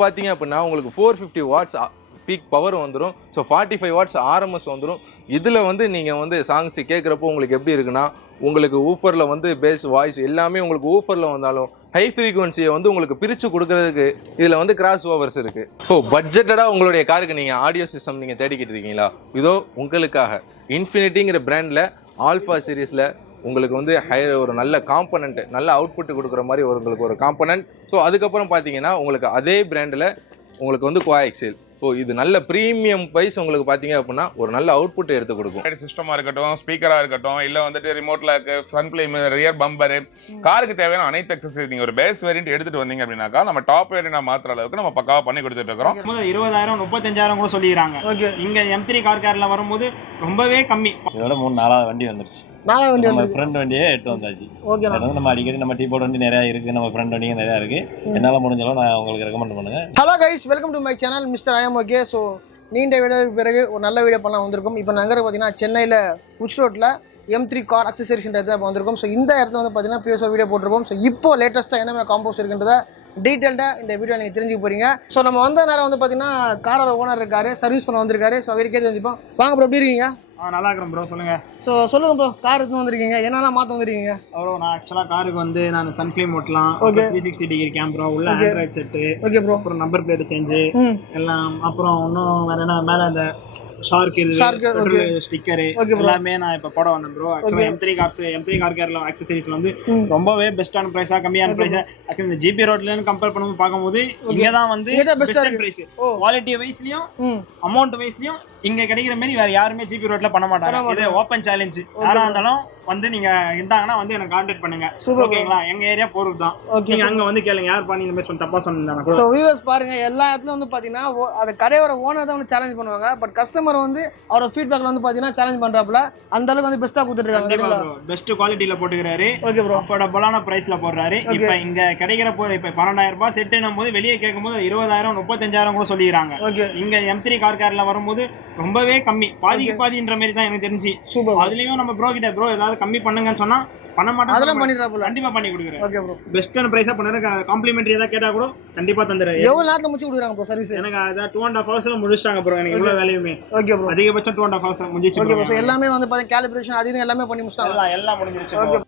பார்த்தீங்க அப்படின்னா உங்களுக்கு 450 வாட்ஸ் பீக் பவர் வந்துடும். ஸோ 45 வாட்ஸ் ஆர்எம்எஸ் வந்துடும். இதில் வந்து நீங்கள் வந்து சாங்ஸ் கேட்குறப்போ உங்களுக்கு எப்படி இருக்குன்னா, உங்களுக்கு ஊஃபரில் வந்து பேஸ் வாய்ஸ் எல்லாமே உங்களுக்கு ஊஃபரில் வந்தாலும் ஹை ஃப்ரீக்வன்சியை வந்து உங்களுக்கு பிரித்து கொடுக்கறதுக்கு இதில் வந்து கிராஸ் ஓவர்ஸ் இருக்குது. ஸோ பட்ஜெட்டடாக உங்களுடைய காருக்கு நீங்கள் ஆடியோ சிஸ்டம் நீங்கள் தேடிக்கிட்டு இருக்கீங்களா? இதோ உங்களுக்காக இன்ஃபினிட்டிங்கிற பிராண்டில் ஆல்ஃபா சீரீஸில் உங்களுக்கு வந்து ஒரு நல்ல காம்பனண்ட், நல்ல அவுட்புட் கொடுக்குற மாதிரி உங்களுக்கு ஒரு காம்பனண்ட். ஸோ அதுக்கப்புறம் பார்த்தீங்கன்னா உங்களுக்கு அதே பிராண்டில் உங்களுக்கு வந்து கோஆக்சில். ஸோ இது நல்ல ப்ரீமியம் ப்ரைஸ் உங்களுக்கு பார்த்தீங்க அப்படின்னா ஒரு நல்ல அவுட்புட் எடுத்து கொடுக்கும். சிஸ்டமாக இருக்கட்டும், ஸ்பீக்கராக இருக்கட்டும், இல்லை வந்துட்டு remote lock, front flame, rear bumper, காருக்கு தேவையான அனைத்து அக்சசரிஸ் நீங்கள் ஒரு பேஸ் வேரியன்ட் எடுத்துட்டு வந்தீங்க அப்படின்னாக்கா நம்ம டாப் வேரியன்ட் மாத்திர அளவுக்கு நம்ம பக்காவாக பண்ணி கொடுத்துட்டு இருக்கிறோம். 20,000 35,000 கூட சொல்லிடுறாங்க. இங்க M3 கார் கேர்ல வரும்போது ரொம்பவே கம்மி. இதோட 4 வண்டி வந்துருச்சு. 4 வண்டி நம்ம ஃப்ரெண்ட் வண்டியே 8 வந்தாச்சு. ஓகே, நம்ம அடிக்கடி நம்ம டீ போர்ட் வண்டி நிறையா இருக்குது, நம்ம ஃப்ரெண்ட் வண்டியும் நிறையா இருக்குது. என்னால் முடிஞ்சாலும் நான் உங்களுக்கு ரெக்கமெண்ட் பண்ணுங்கள். Hello guys, welcome to my channel mister IIM okay. So நீண்ட வீடியோக்கு பிறகு ஒரு நல்ல வீடியோ பண்ணலாம் வந்திருக்கும். இப்போ நாங்கள் பார்த்தீங்கன்னா சென்னையில் உச் ரோட்டில் M3 கார் அக்சசரிஸ் இடத்துல வந்திருக்கும். ஸோ இந்த இடத்துல வந்து பார்த்தீங்கன்னா ப்ரீவியஸாக வீடியோ போட்டிருக்கோம். ஸோ இப்போ லேட்டஸ்ட்டாக என்னென்ன காம்போஸ் இருக்குன்றத டீட்டெயில்டாக இந்த வீடியோ நீங்கள் தெரிஞ்சுக்க போகிறீங்க. ஸோ நம்ம வந்த நேரம் வந்து பார்த்தீங்கன்னா காரோட ஓனர் இருக்காரு, சர்வீஸ் பண்ண வந்திருக்காரு. ஸோ அவருக்கே தெரிஞ்சுப்போம். வாங்க ப்ரோ, எப்படி இருக்கீங்க? நல்லா இருக்கிறோம் ப்ரோ, சொல்லுங்க. ஸோ சொல்லுங்க ப்ரோ, கார் எடுத்து வந்திருக்கீங்க, என்னெல்லாம் மாற்ற வந்திருக்கீங்க? அவ்வளோ நான் ஆக்சுவலாக காருக்கு வந்து நான் சன்ஃப்ளேம் ஓட்டலாம், 360 டிகிரி கேமரா உள்ள, ஆண்ட்ராய்ட் செட்டு, ஓகே ப்ரோ, அப்புறம் நம்பர் பிளேட் சேஞ்சு எல்லாம், அப்புறம் இன்னும் வேற என்ன மேலே அந்த ஷார்க் ஸ்டிக்கரு எல்லாமே நான் இப்போ போட வந்தேன் ப்ரோ. ஆக்சுவலாக M3 கார் கேர்ல அக்சசரிஸ்ல வந்து ரொம்பவே பெஸ்ட்டான ப்ரைஸா, கம்மியான ப்ரைஸா. ஆக்சுவலி இந்த ஜிபி ரோட்ல கம்பேர் பண்ணும்போது பார்க்கும்போது இங்கே தான் வந்து பெஸ்ட் ப்ரைஸ், குவாலிட்டி வைஸ்லயும் அமௌண்ட் வைஸ்லயும் இங்க கிடைக்கிற மாதிரி வேற யாருமே ஜிபி ரோட்ல பண்ண மாட்டாங்க. இது ஓப்பன் சேலஞ்ச், யாரா இருந்தாலும் வந்து நீங்க இருந்தாங்கன்னா வந்து எனக்கு கான்டாக்ட் பண்ணுங்க, ஓகேங்களா? எங்க ஏரியா போரூர் தான், நீங்க அங்க வந்து கேளுங்க யார் பண்ணி இந்த மாதிரி தப்பா சொன்னாங்க. சோ வியூவர்ஸ் பாருங்க, எல்லா இடத்துலயும் வந்து பாத்தீங்கன்னா அது கடையோட ஓனர் தான் வந்து சேலஞ்ச் பண்ணுவாங்க. பட் கஸ்டமர் வந்து அவரோட ஃபீட்பேக்ல வந்து பாத்தீங்கன்னா சேலஞ்ச் பண்றாப்ல, அந்த அளவுக்கு வந்து பெஸ்ட்டா கொடுத்துட்டு இருக்காங்க. பெஸ்ட் குவாலிட்டில போட்டுக்கிறாரு, ஓகே ப்ரோ, அஃபோர்டபிளான பிரைஸ்ல போடுறாரு. இப்போ இங்க கிடைக்கிற இப்ப 12,000 ரூபாய் செட்டுனும் போது வெளியே கேட்கும்போது 20,000 35,000 கூட சொல்லிடுறாங்க. இங்க M3 கார் கேர்ல வரும்போது ரொம்பவே கம்மி, பாதிக்கு பாதின்ற மாதிரி தான் எனக்கு தெரிஞ்சு. அதுலயும் நம்ம ப்ரோ கிட்ட ப்ரோ ஏதாவது கம்மி பண்ணுங்கன்னு சொன்னா பண்ண மாட்டேன், அதெல்லாம் பண்ணிடுறாப்ல, கண்டிப்பா பண்ணி கொடுக்குறேன். ஓகே ப்ரோ, பெஸ்ட்டான பிரைஸா பண்ணாரு. காம்ப்ளிமெண்டரி ஏதாவது கேட்டா கூட கண்டிப்பா தந்துடுறேன். எவ்வளவு நேரத்துல முடிச்சு கொடுக்குறாங்க ப்ரோ சர்வீஸ்? எனக்கு அத 2.5 ஹவர்ஸ்ல முடிச்சிட்டாங்க ப்ரோ. எனக்கு இவ்வளவு வேலையுமே ஓகே ப்ரோ, அதிகபட்சம் 2.5 ஹவர்ஸ் முடிஞ்சிச்சு. ஓகே ப்ரோ, எல்லாமே வந்து பாத்தீங்க காலிபரேஷன் அது இது எல்லாமே பண்ணி முடிச்சிட்டாங்க. எல்லாம் முடிஞ்சிருச்சு.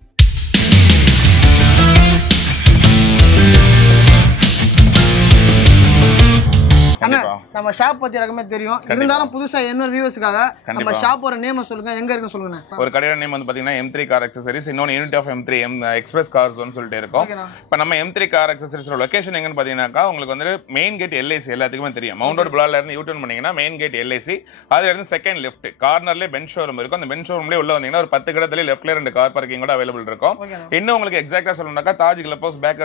அண்ணா, நம்ம ஷாப் பத்தி எல்லாருமே தெரியும், இருந்தாலும் புதுசா என்ன வியூவர்ஸ்க்காக நம்ம ஷாப்போட நேம் சொல்லுங்க, எங்க இருக்குன்னு சொல்லுங்க. ஒரு கடையோட நேம் வந்து பாத்தீங்கன்னா M3 கார் அக்சசரிஸ், இன்னொரு யூனிட் ஆஃப் M3 எக்ஸ்பிரஸ் கார்ஸ்னு சொல்லிட்டு இருக்கோம். இப்போ நம்ம M3 கார் அக்சசரிஸோட லொகேஷன் எங்கன்னு பாத்தீங்கன்னாக்கா உங்களுக்கு வந்து மெயின் கேட் LIC எல்லாத்துக்குமே தெரியும். மவுண்ட் ரோட் பிளால இருந்து யூ-டர்ன் பண்ணீங்கன்னா மெயின் கேட் LIC, அதுல இருந்து செகண்ட் லெஃப்ட் கார்னர்லயே பெஞ்ச் ஷோரூம் இருக்கும். அந்த பெஞ்ச் ஷோரூம்லயே உள்ள வந்தீங்கன்னா ஒரு 10 கடத்துல லெஃப்ட்ல 2 கார் பார்க்கிங் கூட அவைலபிள் இருக்கும். இன்னும் உங்களுக்கு எக்ஸாக்ட்டா சொல்லணும்னாக்கா தாஜ் கிளப்போஸ் பேக்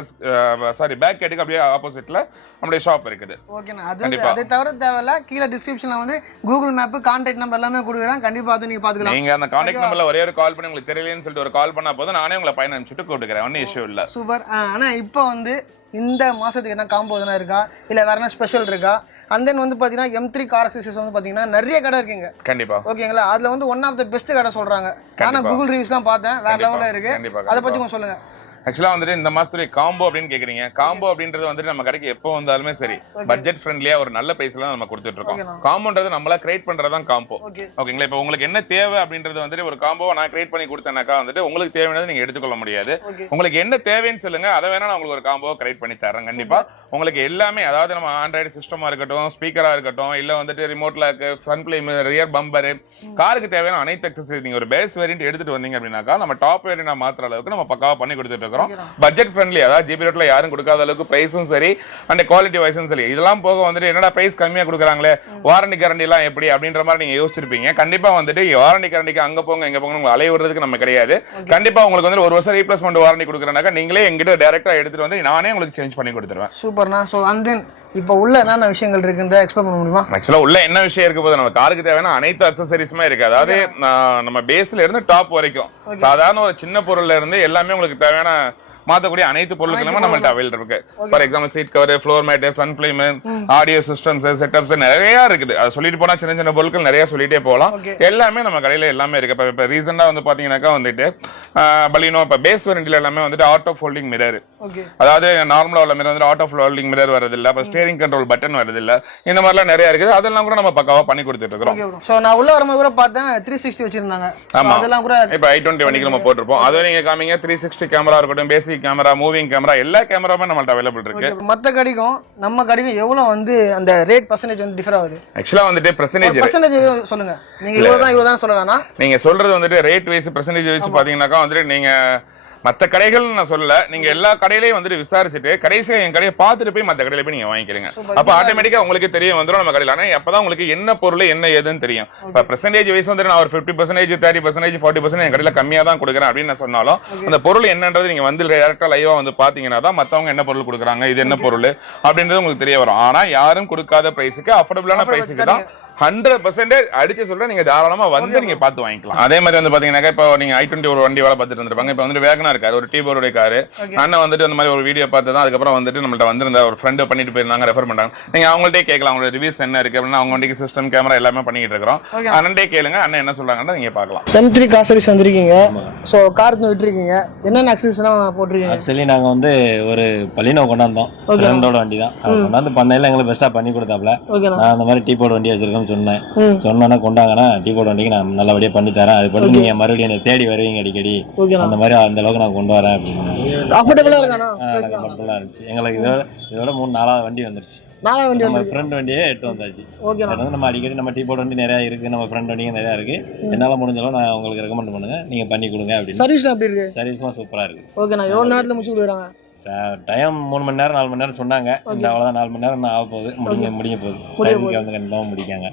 கேட்டுக்கு அப்படியே ஆப்போசிட்ல நம்மளுடைய ஷாப் இருக்குது. ஓகேண்ணா, அது தவிர தேவையில்ல, கீழே டிஸ்கிரிப்ஷன்ல வந்து கூகுள் மேப் கான்டாக்ட் நம்பர் எல்லாமே கொடுக்குறேன், கண்டிப்பா அதை நீங்க பாத்துக்கலாம். நீங்க அந்த கான்டாக்ட் நம்பர்ல ஒரே ஒரு கால் பண்ணி உங்களுக்கு தெரியலன்னு சொல்லிட்டு ஒரு கால் பண்ணா போதும், நானே உங்களை பையன் அனுப்பிச்சிட்டு கூப்பிட்டுக்கிறேன், ஒன்னும் இஷ்யூ இல்ல. சூப்பர். ஆனா இப்போ வந்து இந்த மாசத்துக்கு என்ன காம்போ எதனா இருக்கா, இல்ல வேற என்ன ஸ்பெஷல் இருக்கா? அண்ட் தென் வந்து பாத்தீங்கன்னா M3 கார் அக்சசரிஸ் வந்து பாத்தீங்கன்னா நிறைய கடை இருக்குங்க. கண்டிப்பா, ஓகேங்களா? அதுல வந்து ஒன் ஆஃப் த பெஸ்ட் கடை சொல்றாங்க. ஆனா கூகுள் ரிவ்யூஸ்லாம் பார்த்தேன், வேற லெவல்ல இருக்கு. அதை பத்தி கொஞ்சம் சொல்லுங்க. ஆக்சுவலா வந்துட்டு இந்த மாசத்துடைய காம்போ அப்படின்னு கேக்குறீங்க. காம்போ அப்படின்றது வந்துட்டு நம்ம கடைக்கு எப்போ வந்தாலுமே சரி பட்ஜெட் ஃப்ரெண்ட்லியா ஒரு நல்ல பிரைஸ்ல நம்ம கொடுத்துட்டு இருக்கோம். காம்போன்றது நம்மளா கிரியேட் பண்றதுதான் காம்போ, ஓகேங்களா? இப்போ உங்களுக்கு என்ன தேவை அப்படின்றது வந்துட்டு ஒரு காம்போவை நான் கிரியேட் பண்ணி கொடுத்தேனாக்கா வந்துட்டு உங்களுக்கு தேவையானது நீங்க எடுத்துக்கொள்ள முடியாது. உங்களுக்கு என்ன தேவைன்னு சொல்லுங்க, அதை வேணா நான் உங்களுக்கு ஒரு காம்போவை கிரியேட் பண்ணி தரேன். கண்டிப்பா உங்களுக்கு எல்லாமே, அதாவது நம்ம ஆண்ட்ராய்டு சிஸ்டமா இருக்கட்டும், ஸ்பீக்கரா இருக்கட்டும், இல்ல வந்துட்டு remote lock, front flame, rear bumper, காருக்கு தேவையான அனைத்து அக்சசரிஸ் நீங்க ஒரு பேஸ் வேரியன்ட் எடுத்துட்டு வந்தீங்க அப்படின்னாக்கா நம்ம டாப் வேரியன்ட் மாத்திர அளவுக்கு நம்ம பக்காவா பண்ணி கொடுத்துட்டு இருக்கோம். பட்ஜெட் ஃப்ரெண்ட்லி, அதாவது ஜிபி ரோட்ல யாரும் கொடுக்காத அளவுக்கு பிரைஸும் சரி அண்ட் குவாலிட்டி வைஸும் சரி. இதெல்லாம் போக வந்துட்டு என்னடா பிரைஸ் கம்மியா கொடுக்குறாங்களே, வாரண்டி கேரண்டி எல்லாம் எப்படி அப்படின்ற மாதிரி நீங்க யோசிச்சிருப்பீங்க. கண்டிப்பா வந்துட்டு வாரண்டி கேரண்டிக்கு அங்க போங்க இங்க போங்க உங்களுக்கு அலைய விடுறதுக்கு நம்ம கிடையாது. கண்டிப்பா உங்களுக்கு வந்து 1 வருஷம் ரீப்ளேஸ்மெண்ட் வாரண்டி கொடுக்குறனாக்கா நீங்களே எங்கிட்ட டைரக்டா எடுத்துட்டு வந்து நானே உங்களுக்கு சேஞ்ச் பண்ணி கொடுத்துருவேன். சூப்பர்ண்ணா. ஸோ அண்ட் தென் இப்போ உள்ள என்னென்ன விஷயங்கள் இருக்குன்ற எக்ஸ்பிளைன் பண்ண முடியுமா? ஆக்சுவலா உள்ள என்ன விஷயம் இருக்கு போது நம்ம காருக்கு தேவையான அனைத்து அக்சசரிஸுமே இருக்கு. அதாவது நம்ம பேஸ்ல இருந்து டாப் வரைக்கும் சாதாரண ஒரு சின்ன பொருள்ல இருந்து எல்லாமே உங்களுக்கு தேவையான மாற்றக்கூடிய அனைத்து பொருட்களுமே நம்மள்ட்ட அவைலபிள் இருக்கு. For example seat cover, floor mat, sun flame, audio systems, setups நிறைய இருக்குது. அது சொல்லிட்டு போனா சின்ன சின்ன பொருட்கள் நிறைய சொல்லிட்டே போகலாம். எல்லாமே நம்ம கடையில எல்லாமே இருக்கு. இப்போ ரீசெண்டா வந்து பாத்தீங்கன்னாக்கா வந்துட்டு பலினோ இப்போ பேஸ் வேரண்டில எல்லாமே வந்துட்டு ஆட்டோ ஃபோல்டிங் மிரர், அதாவது நார்மலா உள்ள மிரர் வந்து ஆட்டோ ஃபோல்டிங் மிரர் வரது இல்ல, இப்போ ஸ்டீரிங் கண்ட்ரோல் பட்டன் வரது இல்ல, இந்த மாதிரிலாம் நிறைய இருக்குது. அதெல்லாம் கூட நம்ம பக்காவா பண்ணி கொடுத்துட்டு இருக்கோம். சோ நான் உள்ள வரும்போது கூட பார்த்தேன் 360 வச்சிருந்தாங்க. அதெல்லாம் கூட இப்போ i20 வண்டிக்கு நம்ம போட்டுருப்போம். அதை நீங்க காமிங்க 360 கேமரா இருக்கட்டும், பேசிக் கேமரா, மூவிங் கேமரா, எல்லா கேமராவுமே நம்மள்ட்ட அவைலபிள் இருக்கு. மத்த கடைக்கும் நம்ம கடைக்கும் எவ்வளவு வந்து அந்த ரேட் பர்சன்டேஜ் வந்து டிஃபர் ஆகுது? ஆக்சுவலா வந்துட்டு பர்சன்டேஜ் சொல்லுங்க. நீங்க இவ்வளவுதான் சொல்ல வேணாம். நீங்க சொல்றது வந்துட்டு ரேட் வைஸ் பர்சன்டேஜ் வச்சு பாத்தீங்கன்னாக்கா வந்துட்டு நீங்க மற்ற கடைகள் நான் சொல்லல, நீங்க எல்லா கடையிலையும் வந்துட்டு விசாரிச்சுட்டு கடைசியா என் கடையை பார்த்துட்டு போய் மற்ற கடையில போய் நீங்க வாங்கிக்கிறீங்க. அப்ப ஆட்டோமேட்டிக்கா உங்களுக்கு தெரிய வந்துடும் நம்ம கடையில். ஆனா அப்பதான் உங்களுக்கு என்ன பொருள் என்ன ஏதுன்னு தெரியும். இப்ப பெர்சன்டேஜ் வைஸ் வந்துட்டு நான் ஒரு 50%, 30%, 40% என் கடையில கம்மியா தான் கொடுக்குறேன் அப்படின்னு நான் சொன்னாலும் அந்த பொருள் என்னன்றது நீங்க வந்து டேரக்டா லைவா வந்து பாத்தீங்கன்னா தான் மத்தவங்க என்ன பொருள் கொடுக்குறாங்க, இது என்ன பொருள் அப்படின்றது உங்களுக்கு தெரிய வரும். ஆனா யாரும் கொடுக்காத பிரைஸுக்கு, அஃபோர்டபுளான பிரைஸுக்கு தான் 100% அடிச்சு சொல்றேன். நீங்க தாராளமா வந்து நீங்க பார்த்து வாங்கிக்கலாம். அதே மாதிரி வந்து பாத்தீங்கன்னா இப்போ நீங்க i20 ஒரு வண்டி வேலை பார்த்துட்டு இருந்திருப்பாங்க. இப்போ வந்து வேகனார் கார், ஒரு T4 காரு, அண்ணன் வந்துட்டு அந்த மாதிரி ஒரு வீடியோ பார்த்து தான் அதுக்கப்புறம் வந்துட்டு நம்மள்ட்ட வந்திருந்த ஒரு ஃப்ரெண்டு பண்ணிட்டு போயிருந்தாங்க, ரெஃபர் பண்றாங்க. நீங்க அவங்கள்ட்டே கேட்கலாம், அவங்களோட ரிவ்யூஸ் என்ன இருக்கு அப்படின்னா. அவங்க வண்டிக்கு சிஸ்டம், கேமரா எல்லாமே பண்ணிட்டு இருக்கிறோம். அண்ணன்டே கேளுங்க, அண்ணன் என்ன சொல்றாங்கன்னு நீங்க பார்க்கலாம். M3 கார் சர்வீஸ் வந்திருக்கீங்க. சோ கார் விட்டுருக்கீங்க, என்னென்ன அக்சஸரிஸ்லாம் போட்டுருக்கீங்க? ஆக்சுவலி நாங்கள் வந்து ஒரு பலினோ கொண்டாந்தோம், ஃப்ரெண்டோட வண்டி தான். கொண்டாந்து பண்ணையில் எங்களுக்கு பெஸ்ட்டாக பண்ணி கொடுத்தாப்புல. நான் அந்த மாதிரி T4 வண்டி வச்சிருக்கேன்னு சொன்னேன். சொன்னா கொண்டாங்கன்னா T4 வண்டிக்கு நான் நல்லபடியாக பண்ணி தரேன், அது பண்ணி நீங்கள் மறுபடியும் என்னை தேடி வருவீங்க அடிக்கடி, அந்த மாதிரி அந்த அளவுக்கு நான் கொண்டு வரேன் அப்படின்னு. கம்ஃபர்டபுளாக இருந்துச்சு. எங்களுக்கு இதோட 3-4 வண்டி வந்துருச்சு. நம்ம ஃப்ரெண்ட் வண்டியே 8 வந்தாச்சு. நம்ம அடிக்கடி நம்ம T4 வண்டி நிறையா இருக்குது, நம்ம ஃப்ரெண்ட் வண்டியும் நிறையா இருக்குது. என்னால் முடிஞ்சாலும் நான் உங்களுக்கு ரெக்கமெண்ட் பண்ணுங்க, நீங்கள் பண்ணி கொடுங்க அப்படின்னு. சர்வீஸ் எப்படி இருக்கு? சர்வீஸ்லாம் சூப்பராக இருக்குது. ஓகே, நான் எவ்வளோ நேரத்தில் முடிச்சு கொடுக்குறாங்க? டைம் 3 மணி நேரம் 4 மணி நேரம் சொன்னாங்க. இந்த அவ்வளோதான் 4 மணி நேரம் ஆக போகுது, முடிய போகுது. டைமுக்கு வந்து கண்டிப்பாக முடிக்காங்க,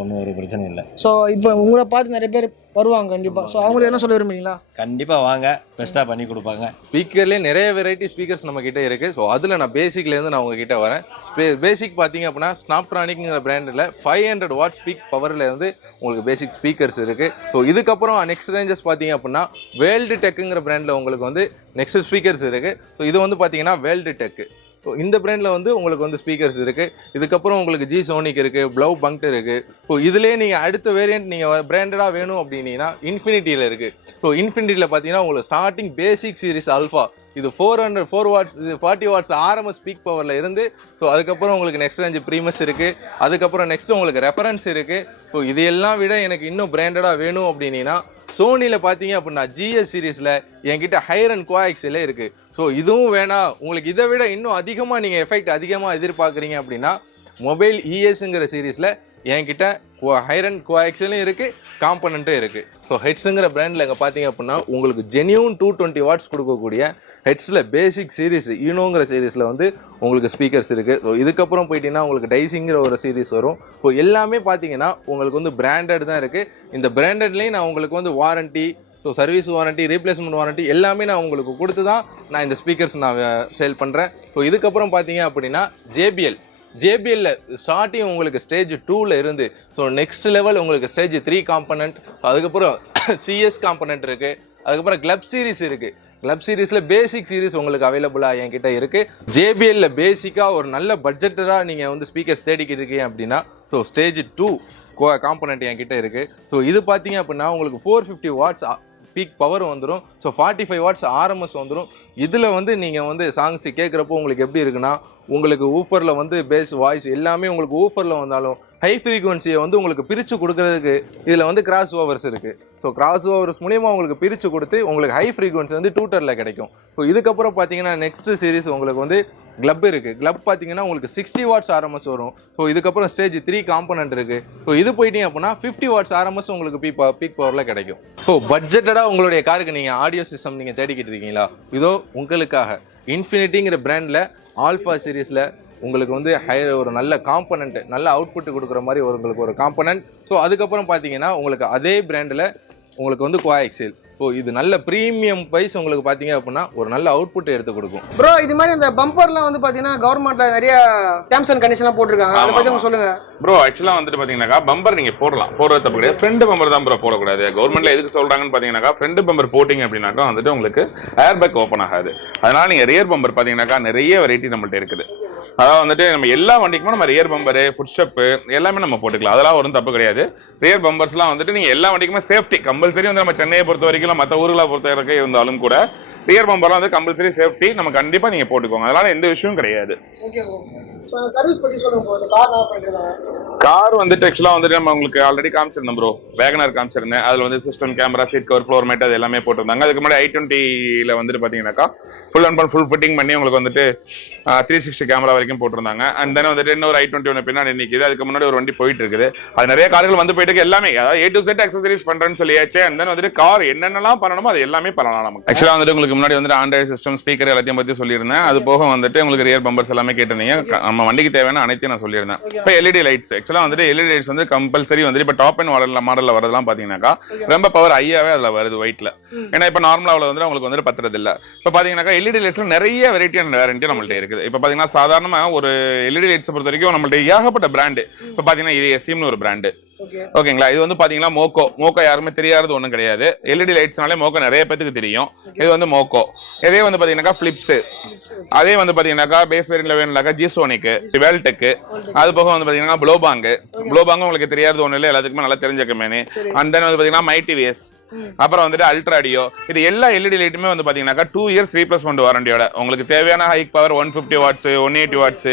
ஒன்றும் ஒரு பிரச்சனை இல்லை. ஸோ இப்போ உங்களை பார்த்து நிறைய பேர் வருவாங்க கண்டிப்பாக. ஸோ அவங்களுக்கு என்ன சொல்ல விரும்புறீங்களா? கண்டிப்பாக வாங்க, பெஸ்ட்டாக பண்ணி கொடுப்பாங்க. ஸ்பீக்கர்லேயே நிறைய வெரைட்டி ஸ்பீக்கர்ஸ் நம்ம கிட்ட இருக்கு. ஸோ அதில் நான் பேசிக்லேருந்து நான் உங்ககிட்ட வரேன். பேசிக் பார்த்தீங்க அப்படின்னா ஸ்னாப்ட்ரானிக்ங்கிற பிராண்டில் 500 வாட் ஸ்பீக் பவரில் இருந்து உங்களுக்கு பேசிக் ஸ்பீக்கர்ஸ் இருக்கு. ஸோ இதுக்கப்புறம் நெக்ஸ்ட் ரேஞ்சஸ் பார்த்தீங்க அப்படின்னா வேர்ல்டு டெக்குங்கிற பிராண்டில் உங்களுக்கு வந்து நெக்ஸ்ட் ஸ்பீக்கர்ஸ் இருக்கு. ஸோ இது வந்து பார்த்தீங்கன்னா வேர்ல்டு டெக்கு. ஸோ இந்த பிராண்டில் வந்து உங்களுக்கு வந்து ஸ்பீக்கர்ஸ் இருக்குது. இதுக்கப்புறம் உங்களுக்கு ஜி சோனிக் இருக்குது, ப்ளவ் பங்க் இருக்குது. ஸோ இதுலேயே நீங்கள் அடுத்த வேரியன்ட் நீங்கள் பிராண்டடாக வேணும் அப்படின்னீங்கன்னா இன்ஃபினிட்டியில் இருக்குது. ஸோ இன்ஃபினிட்டியில் பார்த்தீங்கன்னா உங்களுக்கு ஸ்டார்டிங் பேசிக் சீரிஸ் அல்ஃபா, இது 404 வாட்ஸ், இது 40 வாட்ஸ் ஆர்எம்எஸ் ஸ்பீக் பவரில் இருந்து. ஸோ அதுக்கப்புறம் உங்களுக்கு நெக்ஸ்ட் ரேஞ்சு ப்ரீமஸ் இருக்குது. அதுக்கப்புறம் நெக்ஸ்ட்டு உங்களுக்கு ரெஃபரன்ஸ் இருக்குது. ஸோ இது எல்லாம் விட எனக்கு இன்னும் பிராண்டடாக வேணும் அப்படின்னா சோனியில் பார்த்தீங்க அப்படின்னா GS சீரீஸில் என்கிட்ட ஹைரன் கோஆக்ஸில் இருக்குது. ஸோ இதுவும் வேணாம், உங்களுக்கு இதை விட இன்னும் அதிகமாக நீங்கள் எஃபெக்ட் அதிகமாக எதிர்பார்க்குறீங்க அப்படின்னா மொபைல் ESங்கிற சீரீஸில் என்கிட்ட ஹைரன் கோஆக்ஸிலும் இருக்குது, காம்பனண்ட்டும் இருக்குது. ஸோ ஹெட்ஸுங்கிற பிராண்டில் எங்கே பார்த்தீங்க அப்படின்னா உங்களுக்கு ஜென்யூன் 220 வாட்ஸ் கொடுக்கக்கூடிய ஹெட்ஸில் பேசிக் சீரீஸ் ஈனோங்கிற சீரீஸில் வந்து உங்களுக்கு ஸ்பீக்கர்ஸ் இருக்குது. ஸோ இதுக்கப்புறம் போயிட்டீங்கன்னா உங்களுக்கு டைசிங்கிற ஒரு சீரீஸ் வரும். ஸோ எல்லாமே பார்த்தீங்கன்னா உங்களுக்கு வந்து பிராண்டட் தான் இருக்குது. இந்த பிராண்டட்லேயும் நான் உங்களுக்கு வந்து warranty, so service warranty, replacement warranty எல்லாமே நான் உங்களுக்கு கொடுத்து தான் நான் இந்த ஸ்பீக்கர்ஸ் நான் சேல் பண்ணுறேன். ஸோ இதுக்கப்புறம் பார்த்தீங்க அப்படின்னா ஜேபிஎல்ல ஸ்டார்டிங் உங்களுக்கு ஸ்டேஜ் 2ல் இருந்து ஸோ நெக்ஸ்ட் லெவல் உங்களுக்கு ஸ்டேஜ் 3 காம்பனண்ட், அதுக்கப்புறம் CS காம்பனண்ட் இருக்குது, அதுக்கப்புறம் கிளப் சீரிஸ் இருக்குது. கிளப் சீரிஸில் பேசிக் சீரிஸ் உங்களுக்கு அவைலபிளாக என்கிட்ட இருக்குது. ஜேபிஎல்ல பேசிக்காக ஒரு நல்ல பட்ஜெட்டராக நீங்கள் வந்து ஸ்பீக்கர்ஸ் தேடிக்கிட்டு இருக்கீங்க அப்படின்னா ஸோ ஸ்டேஜ் 2 காம்பனண்ட் என்கிட்ட இருக்குது. ஸோ இது பார்த்தீங்க அப்படின்னா உங்களுக்கு 450 வாட்ஸ் பீக் பவர் வந்துடும். ஸோ 45 வாட்ஸ் ஆர்எம்எஸ் வந்துடும். இதில் வந்து நீங்கள் வந்து சாங்ஸ் கேட்குறப்போ உங்களுக்கு எப்படி இருக்குன்னா உங்களுக்கு ஊஃபரில் வந்து பேஸ் வாய்ஸ் எல்லாமே உங்களுக்கு ஊஃபரில் வந்தாலும் ஹை ஃப்ரீக்வன்சியை வந்து உங்களுக்கு பிரித்து கொடுக்குறதுக்கு இதில் வந்து கிராஸ் ஓவர்ஸ் இருக்குது. ஸோ கிராஸ் ஓவர்ஸ் மூலிமா உங்களுக்கு பிரித்து கொடுத்து உங்களுக்கு ஹை ஃப்ரீக்வன்சி வந்து டூட்டரில் கிடைக்கும். ஸோ இதுக்கப்புறம் பார்த்தீங்கன்னா நெக்ஸ்ட் சீரிஸ் உங்களுக்கு வந்து கிளப் இருக்குது. கிளப் பார்த்தீங்கன்னா உங்களுக்கு 60 வாட்ஸ் ஆர்எம்எஸ் வரும். ஸோ இதுக்கப்புறம் ஸ்டேஜ் 3 காம்பனண்ட் இருக்குது. ஸோ இது போயிட்டீங்க அப்படின்னா 50 வாட்ஸ் ஆர்எம்எஸ் உங்களுக்கு பீக் பவரில் கிடைக்கும். ஸோ பட்ஜெட்டடாக உங்களுடைய காருக்கு நீங்கள் ஆடியோ சிஸ்டம் நீங்கள் தேடிக்கிட்டு இருக்கீங்களா? இதோ உங்களுக்காக இன்ஃபினிட்டிங்கிற பிராண்டில் ஆல்ஃபா சீரீஸில் உங்களுக்கு வந்து ஒரு நல்ல காம்பனண்ட், நல்ல அவுட்புட் கொடுக்குற மாதிரி உங்களுக்கு ஒரு காம்பனண்ட். ஸோ அதுக்கப்புறம் பார்த்தீங்கன்னா உங்களுக்கு அதே பிராண்டில் உங்களுக்கு வந்து கோஆக்சில் ஸோ இது நல்ல ப்ரீமியம் ப்ரைஸ் உங்களுக்கு பார்த்தீங்க அப்படின்னா ஒரு நல்ல அவுட்புட் எடுத்து கொடுக்கும். ப்ரோ இது மாதிரி இந்த பம்பர்லாம் வந்து பார்த்தீங்கன்னா கவர்மெண்ட்ல நிறைய டேர்ம்ஸ் அண்ட் கண்டிஷன்லாம் போட்டிருக்காங்க, அதை பற்றி அவங்க சொல்லுங்க. ப்ரோ ஆக்சுவலாக வந்துட்டு பார்த்தீங்கன்னாக்கா பம்பர் நீங்கள் போடுறது தப்பு கிடையாது. ஃப்ரண்ட் பம்பர் தான் ப்ரோ போடக்கூடாது. கவர்மெண்ட்ல எதுக்கு சொல்கிறாங்கன்னு பார்த்தீங்கன்னாக்கா ஃப்ரண்ட் பம்பர் போட்டிங்க அப்படின்னாக்கா வந்துட்டு உங்களுக்கு ஏர் பேக் ஓப்பன் ஆகாது. அதனால நீங்கள் ரியர் பம்பர் பார்த்தீங்கன்னாக்கா நிறைய வெரைட்டி நம்மள்ட்ட இருக்குது. அதாவது வந்துட்டு நம்ம எல்லா வண்டிக்குமே நம்ம ரியர் பம்பரு ஃபுட் ஸ்டெப்பு எல்லாமே நம்ம போட்டுக்கலாம், அதெல்லாம் ஒன்றும் தப்பு கிடையாது. ரியர் பம்பர்ஸ்லாம் வந்துட்டு நீங்கள் எல்லா வண்டிக்குமே சேஃப்டி கம்பல்சரி வந்து நம்ம சென்னையை பொறுத்த வரைக்கும் மற்ற ஊர்களை பொறுத்த வரைக்கும் இருந்தாலும் கூட ரியர் பம்பர்லாம் வந்து கம்பல்சரி சேஃப்டி நம்ம கண்டிப்பாக நீங்கள் போட்டுக்கோங்க, அதனால எந்த விஷயமும் கிடையாது. கார் வந்துட்டு ஆக்சுவலாக வந்துட்டு நம்ம உங்களுக்கு ஆல்ரெடி காமிச்சிருந்தோம் ப்ரோ, வேகனர் காமிச்சிருந்தேன். அதில் வந்து system camera seat cover floor mat அது எல்லாமே போட்டிருந்தாங்க. அதுக்கு முன்னாடி i20ல வந்துட்டு பார்த்தீங்கன்னாக்கா ஃபுல் ஃபிட்டிங் பண்ணி உங்களுக்கு வந்துட்டு 360 கேமரா வரைக்கும் போட்டிருந்தாங்க. அண்ட் தென் வந்துட்டு இன்னொரு i21 பின்னாடி நிற்கிது. அதுக்கு முன்னாடி ஒரு வண்டி போயிட்டு இருக்குது. அது நிறைய கார்கள் வந்து போயிட்டு இருக்கு. எல்லாமே அதாவது A to Z அக்சசரிஸ் பண்றேன்னு சொல்லியாச்சு. அண்ட் தென் வந்துட்டு கார் என்னென்னலாம் பண்ணணுமோ அது எல்லாமே பண்ணலாம் நமக்கு. ஆக்சுவலாக வந்துட்டு உங்களுக்கு முன்னாடி வந்துட்டு ஆண்ட்ராய்டு சிஸ்டம் ஸ்பீக்கர் எல்லாத்தையும் பத்தி சொல்லியிருந்தேன். அது போக வந்துட்டு உங்களுக்கு ரியர் பம்பர்ஸ் எல்லாமே கேட்டிருந்தீங்க. நம்ம வண்டிக்கு தேவையான அனைத்தையும் நான் சொல்லியிருந்தேன். இப்போ LED லைட்ஸ் ஆக்சுவலாக வந்துட்டு LED லைட்ஸ் வந்து கம்பல்சரி வந்துட்டு இப்போ டாப் அண்ட் மாடலில் வரதெல்லாம் பார்த்தீங்கன்னாக்கா ரொம்ப பவர் ஹையாவே அதில் வருது ஒயிட்ல. ஏன்னா இப்போ நார்மலாவில் வந்து உங்களுக்கு வந்துட்டு பத்துறது இல்லை. இப்போ பார்த்தீங்கன்னாக்கா LED லைட்ஸ்ல நிறைய வெரைட்டி அண்ட் வேரண்டி நம்மள்ட்ட இருக்குது. இப்போ பார்த்தீங்கன்னா சாதாரணமாக ஒரு LED லைட்ஸை பொறுத்த வரைக்கும் நம்மள்ட்ட ஏகப்பட்ட பிராண்டு. இப்போ பார்த்தீங்கன்னா இது எஸ்எம்னு ஒரு பிராண்டு, ஓகேங்களா. இது வந்து பாத்தீங்கன்னா மோக்கோ யாருமே தெரியாதது ஒண்ணும் கிடையாது. LED லைட்ஸ்னாலே மோக்கோ நிறைய பேருக்கு தெரியும். இது வந்து மோக்கோ. இதே வந்து பாத்தீங்கன்னாக்கா பிலிப்ஸ், அதே வந்து பாத்தீங்கன்னாக்கா பேஸ் வேரியன்ட்ல வேணும்னாக்கா ஜிசோனிக், வேல்டெக், அது போக வந்து பாத்தீங்கன்னா ப்ளோபாங் உங்களுக்கு தெரியாதது ஒண்ணு இல்லை, எல்லாத்துக்குமே நல்லா தெரிஞ்ச கம்பெனி. அண்ட் தென் வந்து பாத்தீங்கன்னா மைடிவிஎஸ், அப்புறம் வந்துட்டு அல்ட்ராடியோ. இது எல்லா LED லைட்டுமே வந்து பாத்தீங்கன்னாக்கா 2 years ரீப்ளேஸ்மெண்ட் வாரண்டியோட உங்களுக்கு தேவையான ஹை பவர் 150 வாட்ஸ் 180 வாட்ஸ்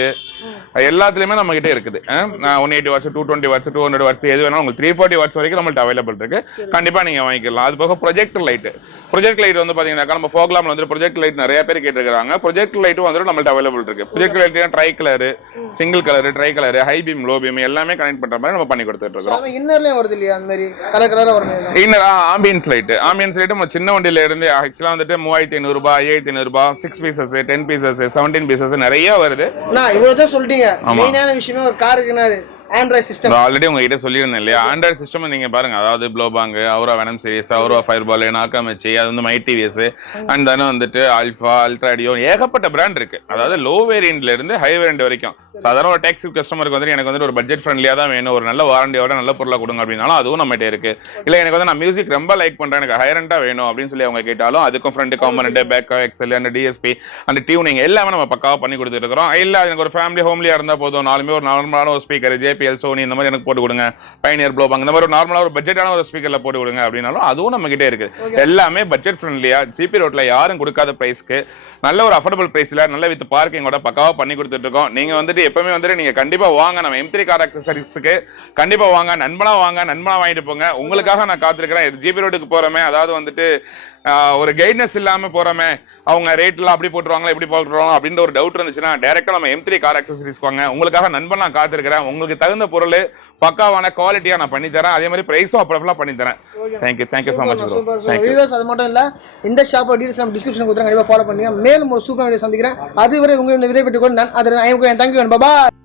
எல்லாத்துலயுமே நம்ம கிட்ட இருக்குது. 180 வாட்ஸ் 220 வாட்ஸ் 200 வாட்ஸ் எது வேணாலும் உங்களுக்கு 340 வாட்ஸ் வரைக்கும் நம்மள்ட்ட அவைலபிள் இருக்கு. கண்டிப்பா நீங்க வாங்கிக்கலாம். அது போக ப்ரொஜெக்டர் லைட் வந்து பாத்தீங்கன்னா நம்ம ஃபோக்லாம்ல வந்து ப்ரொஜெக்டர் லைட் நிறைய பேர் கேட்டிருக்காங்க. ப்ரொஜெக்டர் லைட்டும் வந்து நம்மள்ட்ட அவைலபிள் இருக்கு. Projector light tri colour, single colour, tri colour, high beam, low beam எல்லாமே கனெக்ட் பண்ற மாதிரி நம்ம பண்ணி கொடுத்துட்டு இருக்கோம். இன்னர்லயே வருது இல்லையா அந்த மாதிரி கலர் கலரா வரும். இன்னர் ஆம்பியன்ஸ் லைட் நம்ம சின்ன வண்டியில இருந்து ஆக்சுவலா வந்துட்டு 3500 ரூபாய் 5500 ரூபாய் 6 பீசஸ் 10 பீசஸ் 17 பீசஸ் நிறைய வருது. நான் இவ்வளவு சொல்லிட்டீங்க. மெயினான விஷயமே ஒரு காருக்கு ஆண்ட்ராய்டு சிஸ்டம் ஆல்ரெடி உங்ககிட்ட சொல்லியிருந்தேன் இல்லையா. ஆண்ட்ராய்டு சிஸ்டம் நீங்க பாருங்க, அதாவது ப்ளோபாங், Howrah venom series, Howrah fireball, நாக்காமச்சி, அது வந்து மைடிவிஎஸ், அண்ட் தானே வந்துட்டு ஆல்ஃபா, அல்ட்ராடியோ ஏகப்பட்ட பிராண்ட் இருக்கு. அதாவது லோ வேரியன்ட்ல இருந்து ஹை வேரியன்ட் வரைக்கும். சாதாரண ஒரு டாக்ஸி கஸ்டமருக்கு வந்து எனக்கு வந்து ஒரு பட்ஜெட் ஃப்ரெண்ட்லியா தான் வேணும், ஒரு நல்ல வாரண்டியோட நல்ல பொருளா கொடுங்க அப்படின்னாலும் அதுவும் நம்மகிட்ட இருக்கு. இல்ல எனக்கு வந்து நான் மியூசிக் ரொம்ப லைக் பண்றேன், எனக்கு ஹைரண்டா வேணும் அப்படின்னு சொல்லி அவங்க கேட்டாலும் அதுக்கும் ஃப்ரண்ட் காம்பனன்ட், பேக் எக்ஸல், அந்த டிஎஸ்பி, அந்த டியூனிங் எல்லாமே நம்ம பக்காவா பண்ணி கொடுத்துட்டு இருக்கிறோம். இல்ல எனக்கு ஒரு ஃபேமிலி ஹோம்லியா இருந்தா போதும், நாலுமே ஒரு நார்மலான ஒரு ஸ்பீக்கர் JPL, சோனி இந்த மாதிரி எனக்கு போட்டு கொடுங்க, பைனியர், ப்ளோபாங் இந்த மாதிரி ஒரு நார்மலா ஒரு பட்ஜெட்டான ஒரு ஸ்பீக்கர்ல போட்டு கொடுங்க அப்படின்னாலும் அதுவும் நம்ம கிட்டே இருக்கு. எல்லாமே பட்ஜெட் ஃப்ரெண்ட்லியா ஜிபி ரோட்ல யாரும் கொடுக்காத பிரைஸ்க்கு நல்ல ஒரு அஃபோர்டபிள் பிரைஸ்ல நல்ல வித் பார்க்கிங்கோட பக்காவா பண்ணி கொடுத்துட்டு இருக்கோம். நீங்க வந்துட்டு எப்பவுமே வந்துட்டு நீங்க கண்டிப்பா வாங்க, நம்ம M3 கார் அக்சசரிஸ்க்கு கண்டிப்பா வாங்க, நண்பனா வாங்கிட்டு போங்க. உங்களுக்காக நான் காத்திருக்கிறேன். ஜிபி ரோட்டுக்கு போறமே, அதாவது வந்துட்டு ஒரு கைட்னஸ் இல்லாம போறமே, அவங்க ரேட்லாம் அப்படி போட்டுருவாங்களா இப்படி போட்டுருவாங்க அப்படின்ற ஒரு டவுட் இருந்துச்சுன்னா டைரக்டா நம்ம M3 கார் அக்சசரிஸ் வாங்க. உங்களுக்காக நண்பன் நான் காத்திருக்கிறேன். உங்களுக்கு தகுந்த பொருள் பக்காவான குவாலிட்டியா நான் பண்ணி தரேன். அதே மாதிரி பிரைஸும் அப்ரூவலா பண்ணி தரேன். Thank you so much bro. Viewers அது மட்டும் இல்ல, இந்த ஷாப்போட டீடைல்ஸ் நம்ம டிஸ்கிரிப்ஷன் கொடுத்துறேன், கண்டிப்பா ஃபாலோ பண்ணுங்க. மேலும் ஒரு சூப்பர் வீடியோ சந்திக்கிறேன். அதுவரை உங்களை விடைபெற்றுக் கொண்டு நான் தேங்க்யூ.